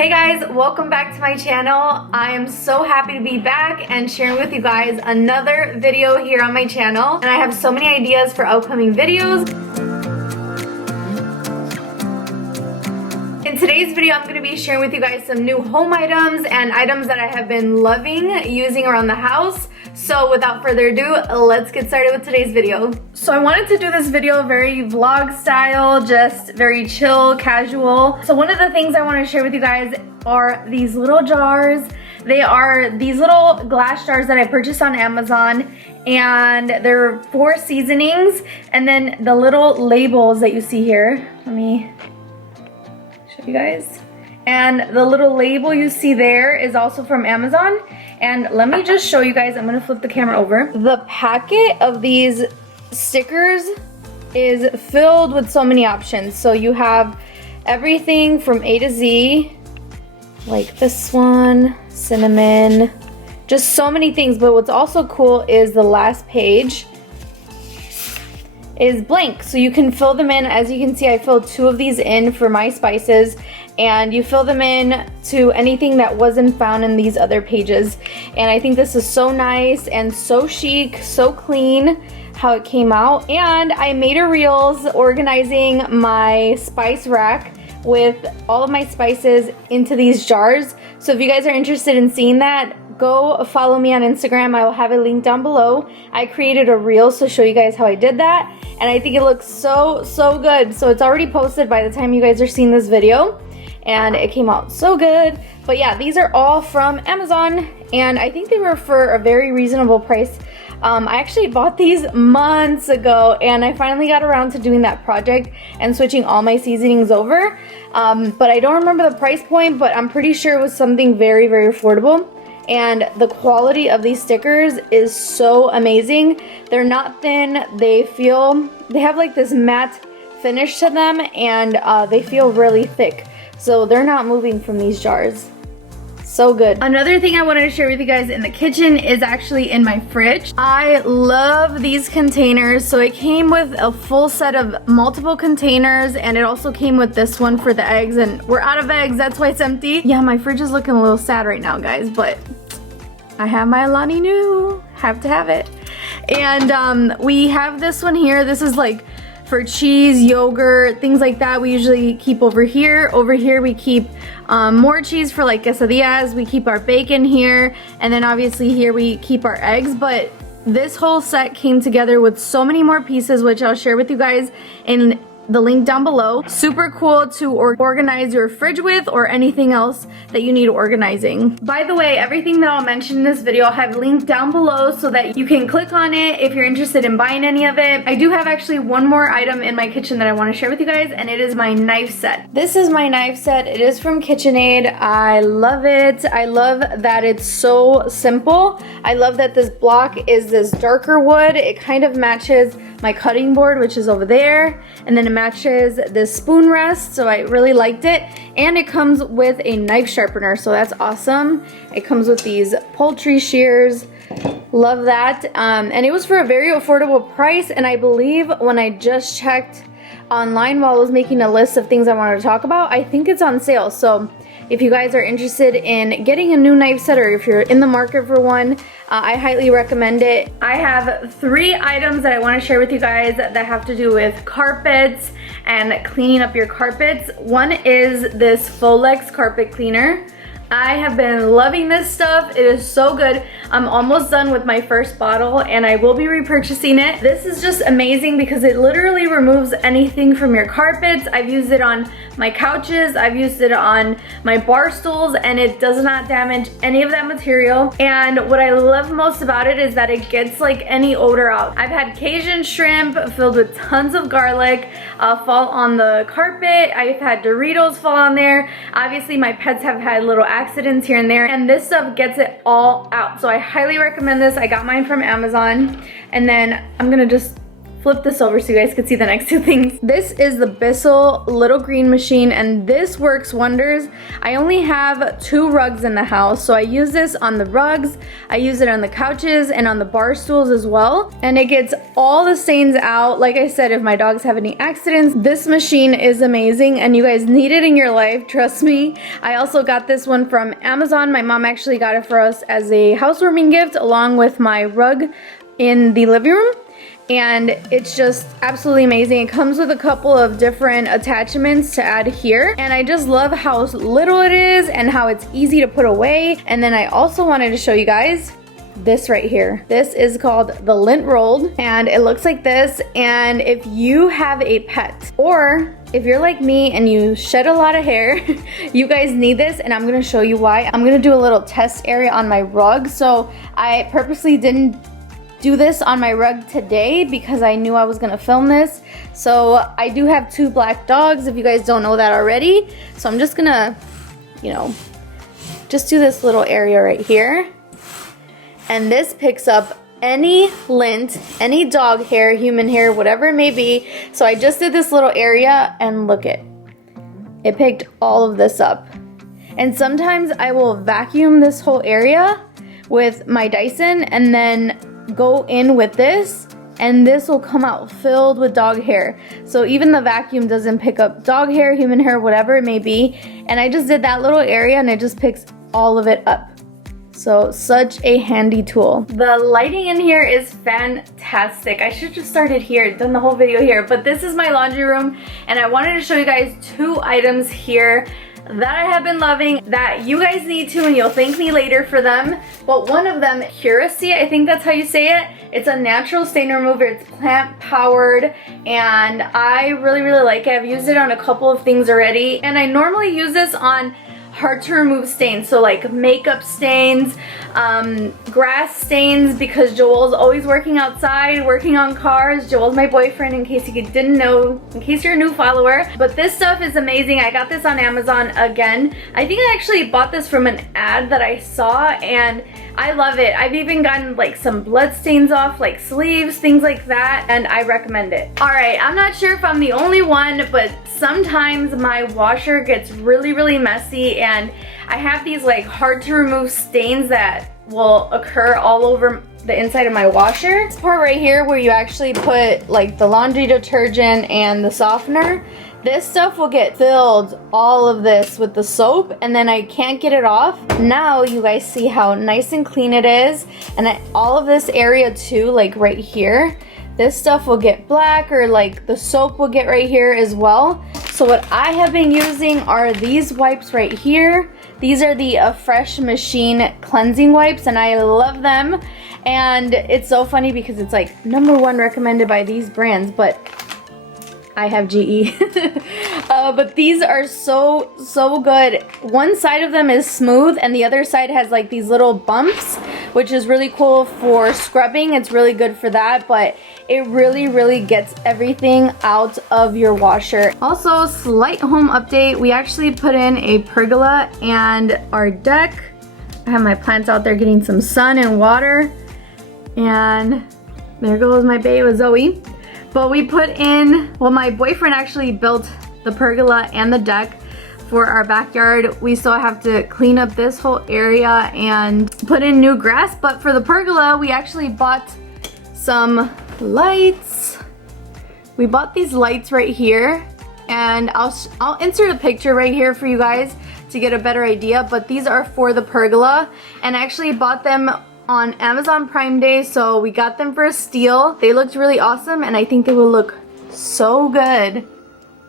Hey guys, welcome back to my channel. I am so happy to be back and sharing with you guys another video here on my channel. And I have so many ideas for upcoming videos. In today's video, I'm going to be sharing with you guys some new home items and items that I have been loving using around the house. So without further ado, let's get started with today's video. So I wanted to do this video very vlog style, just very chill, casual. So one of the things I want to share with you guys are these little jars. They are these little glass jars that I purchased on Amazon, and they're for seasonings. And then the little labels that you see here, let me show you guys. And the little label you see there is also from Amazon. And let me just show you guys, I'm gonna flip the camera over. The packet of these stickers is filled with so many options. So you have everything from A to Z, like this one, cinnamon, just so many things. But what's also cool is the last page is blank, so you can fill them in. As you can see, I filled 2 of these in for my spices, and you fill them in to anything that wasn't found in these other pages. And I think this is so nice and so chic, so clean how it came out. And I made a Reels organizing my spice rack with all of my spices into these jars. So if you guys are interested in seeing that, go follow me on Instagram. I will have it linked down below. I created a reel to show you guys how I did that, and I think it looks so good. So it's already posted by the time you guys are seeing this video, and it came out so good. But yeah, these are all from Amazon, and I think they were for a very reasonable price. I actually bought these months ago, and I finally got around to doing that project and switching all my seasonings over. But I don't remember the price point, but I'm pretty sure it was something very affordable. And the quality of these stickers is so amazing. They're not thin, they have like this matte finish to them, and they feel really thick. So they're not moving from these jars. So good. Another thing I wanted to share with you guys in the kitchen is actually in my fridge. I love these containers. So it came with a full set of multiple containers, and it also came with this one for the eggs, and we're out of eggs, that's why it's empty. Yeah, my fridge is looking a little sad right now, guys, but I have my Alani Nu, have to have it. And we have this one here. This is like for cheese, yogurt, things like that. We usually keep over here. Over here we keep more cheese for like quesadillas. We keep our bacon here. And then obviously here we keep our eggs. But this whole set came together with so many more pieces, which I'll share with you guys in the link down below. Super cool to organize your fridge with, or anything else that you need organizing. By the way, everything that I'll mention in this video I'll have linked down below so that you can click on it if you're interested in buying any of it. I do have actually one more item in my kitchen that I want to share with you guys, and it is my knife set. This is my knife set. It is from KitchenAid. I love it. I love that it's so simple. I love that this block is this darker wood. It kind of matches my cutting board, which is over there, and then it matches this spoon rest, so I really liked it. And it comes with a knife sharpener, so that's awesome. It comes with these poultry shears. Love that. And it was for a very affordable price, and I believe when I just checked online while I was making a list of things I wanted to talk about, I think it's on sale. So if you guys are interested in getting a new knife set, or if you're in the market for one, I highly recommend it. I have 3 items that I want to share with you guys that have to do with carpets and cleaning up your carpets. One is this Folex carpet cleaner. I have been loving this stuff. It is so good. I'm almost done with my first bottle, and I will be repurchasing it. This is just amazing because it literally removes anything from your carpets. I've used it on my couches, I've used it on my bar stools, and it does not damage any of that material. And what I love most about it is that it gets like any odor out. I've had Cajun shrimp filled with tons of garlic fall on the carpet. I've had Doritos fall on there. Obviously my pets have had little accidents here and there, and this stuff gets it all out. So I highly recommend this. I got mine from Amazon, and then I'm gonna just flip this over so you guys can see the next two things. This is the Bissell little green machine, and this works wonders. I only have 2 rugs in the house, so I use this on the rugs, I use it on the couches and on the bar stools as well, and it gets all the stains out. Like I said, if my dogs have any accidents, this machine is amazing and you guys need it in your life, trust me. I also got this one from Amazon. My mom actually got it for us as a housewarming gift along with my rug in the living room. And it's just absolutely amazing. It comes with a couple of different attachments to add here. And I just love how little it is and how it's easy to put away. And then I also wanted to show you guys this right here. This is called the lint rolled, and it looks like this. And if you have a pet, or if you're like me and you shed a lot of hair, you guys need this, and I'm gonna show you why. I'm gonna do a little test area on my rug. So I purposely didn't do this on my rug today because I knew I was gonna film this. So I do have 2 black dogs, if you guys don't know that already. So I'm just gonna, you know, just do this little area right here. And this picks up any lint, any dog hair, human hair, whatever it may be. So I just did this little area and look it picked all of this up. And sometimes I will vacuum this whole area with my Dyson and then go in with this, and this will come out filled with dog hair. So even the vacuum doesn't pick up dog hair, human hair, whatever it may be. And I just did that little area and it just picks all of it up. So such a handy tool. The lighting in here is fantastic. I should have just started here, done the whole video here, but this is my laundry room and I wanted to show you guys 2 items here that I have been loving that you guys need to, and you'll thank me later for them. But one of them, Curacy, I think that's how you say it. It's a natural stain remover. It's plant powered and I really like it. I've used it on a couple of things already, and I normally use this on hard to remove stains, so like makeup stains, grass stains, because Joel's always working outside, working on cars. Joel's my boyfriend, in case you didn't know, in case you're a new follower. But this stuff is amazing. I got this on Amazon again. I think I actually bought this from an ad that I saw and I love it. I've even gotten like some blood stains off, like sleeves, things like that, and I recommend it. All right, I'm not sure if I'm the only one, but sometimes my washer gets really messy and I have these like hard to remove stains that will occur all over the inside of my washer. This part right here where you actually put like the laundry detergent and the softener, this stuff will get filled, all of this, with the soap, and then I can't get it off. Now you guys see how nice and clean it is, and all of this area too, like right here, this stuff will get black, or like the soap will get right here as well. So what I have been using are these wipes right here. These are the Fresh Machine cleansing wipes and I love them. And it's so funny because it's like #1 recommended by these brands, but I have GE. But these are so good. One side of them is smooth and the other side has like these little bumps, which is really cool for scrubbing. It's really good for that, but it really gets everything out of your washer. Also, slight home update. We actually put in a pergola and our deck. I have my plants out there getting some sun and water. And there goes my babe Zoe. But we put in, well, my boyfriend actually built the pergola and the deck for our backyard. We still have to clean up this whole area and put in new grass. But for the pergola, we actually bought some lights. We bought these lights right here, and I'll insert a picture right here for you guys to get a better idea. But these are for the pergola, and I actually bought them on Amazon Prime Day, so we got them for a steal. They looked really awesome and I think they will look so good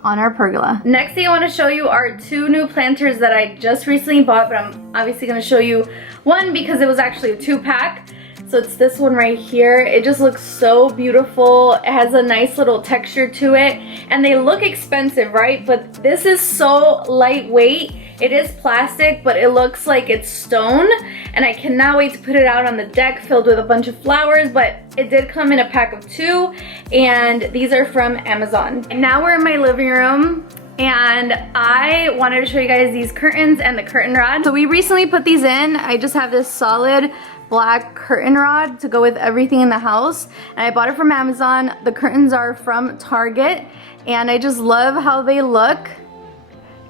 on our pergola. Next thing I want to show you are 2 new planters that I just recently bought, but I'm obviously going to show you one because it was actually a 2-pack. So it's this one right here. It just looks so beautiful. It has a nice little texture to it, and they look expensive, right? But this is so lightweight. It is plastic, but it looks like it's stone, and I cannot wait to put it out on the deck filled with a bunch of flowers. But it did come in a pack of 2, and these are from Amazon. And now we're in my living room, and I wanted to show you guys these curtains and the curtain rod. So we recently put these in. I just have this solid black curtain rod to go with everything in the house, and I bought it from Amazon. The curtains are from Target, and I just love how they look.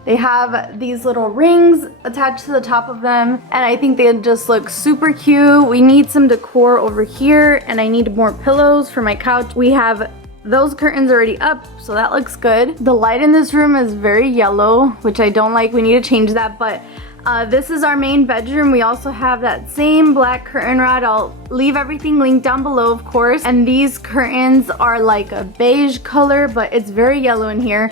They have these little rings attached to the top of them, and I think they just look super cute. We need some decor over here, and I need more pillows for my couch. We have those curtains already up, so that looks good. The light in this room is very yellow, which I don't like. We need to change that, but this is our main bedroom. We also have that same black curtain rod. I'll leave everything linked down below, of course. And these curtains are like a beige color, but it's very yellow in here,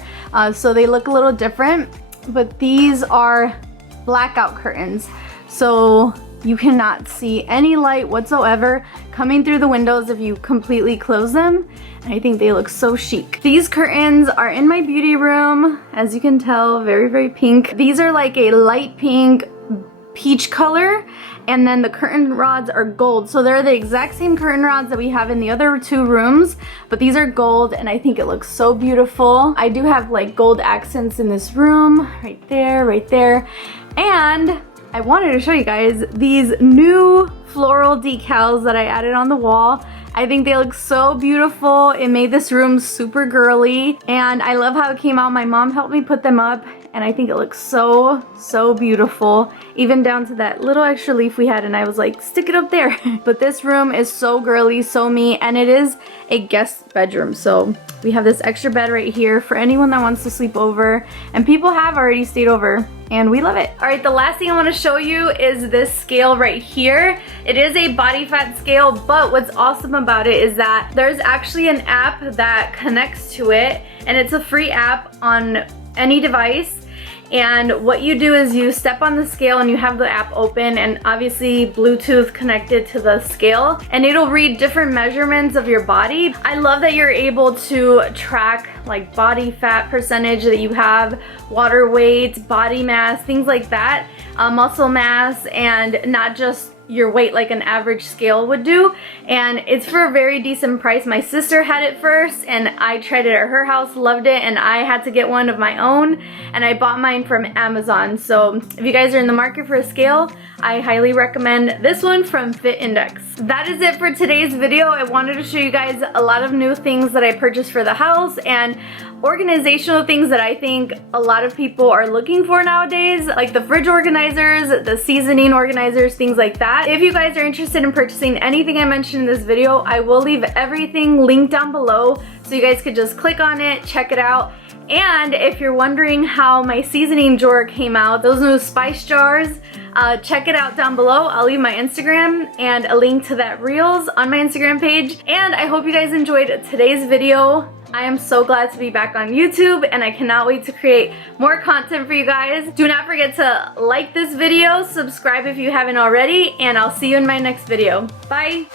so they look a little different. But these are blackout curtains, so you cannot see any light whatsoever coming through the windows if you completely close them. And I think they look so chic. These curtains are in my beauty room. As you can tell, very, very pink. These are like a light pink peach color, and then the curtain rods are gold. So they're the exact same curtain rods that we have in the other two rooms, but these are gold, and I think it looks so beautiful. I do have like gold accents in this room, right there. And I wanted to show you guys these new floral decals that I added on the wall. I think they look so beautiful. It made this room super girly, and I love how it came out. My mom helped me put them up, and I think it looks so, so beautiful. Even down to that little extra leaf we had, and I was like, stick it up there. But this room is so girly, so me, and it is a guest bedroom. So we have this extra bed right here for anyone that wants to sleep over, and people have already stayed over, and we love it. All right, the last thing I want to show you is this scale right here. It is a body fat scale, but what's awesome about it is that there's actually an app that connects to it, and it's a free app on any device. And what you do is you step on the scale and you have the app open, and obviously Bluetooth connected to the scale, and it'll read different measurements of your body. I love that you're able to track like body fat percentage that you have, water weight, body mass, things like that, muscle mass, and not just your weight like an average scale would do. And it's for a very decent price. My sister had it first, and I tried it at her house, loved it, and I had to get one of my own, and I bought mine from Amazon. So if you guys are in the market for a scale, I highly recommend this one from Fit Index. That is it for today's video. I wanted to show you guys a lot of new things that I purchased for the house, and organizational things that I think a lot of people are looking for nowadays, like the fridge organizers, the seasoning organizers, things like that. If you guys are interested in purchasing anything I mentioned in this video, I will leave everything linked down below, so you guys could just click on it, check it out. And if you're wondering how my seasoning drawer came out, those new spice jars, check it out down below. I'll leave my Instagram and a link to that Reels on my Instagram page. And I hope you guys enjoyed today's video. I am so glad to be back on YouTube, and I cannot wait to create more content for you guys. Do not forget to like this video, subscribe if you haven't already, and I'll see you in my next video. Bye!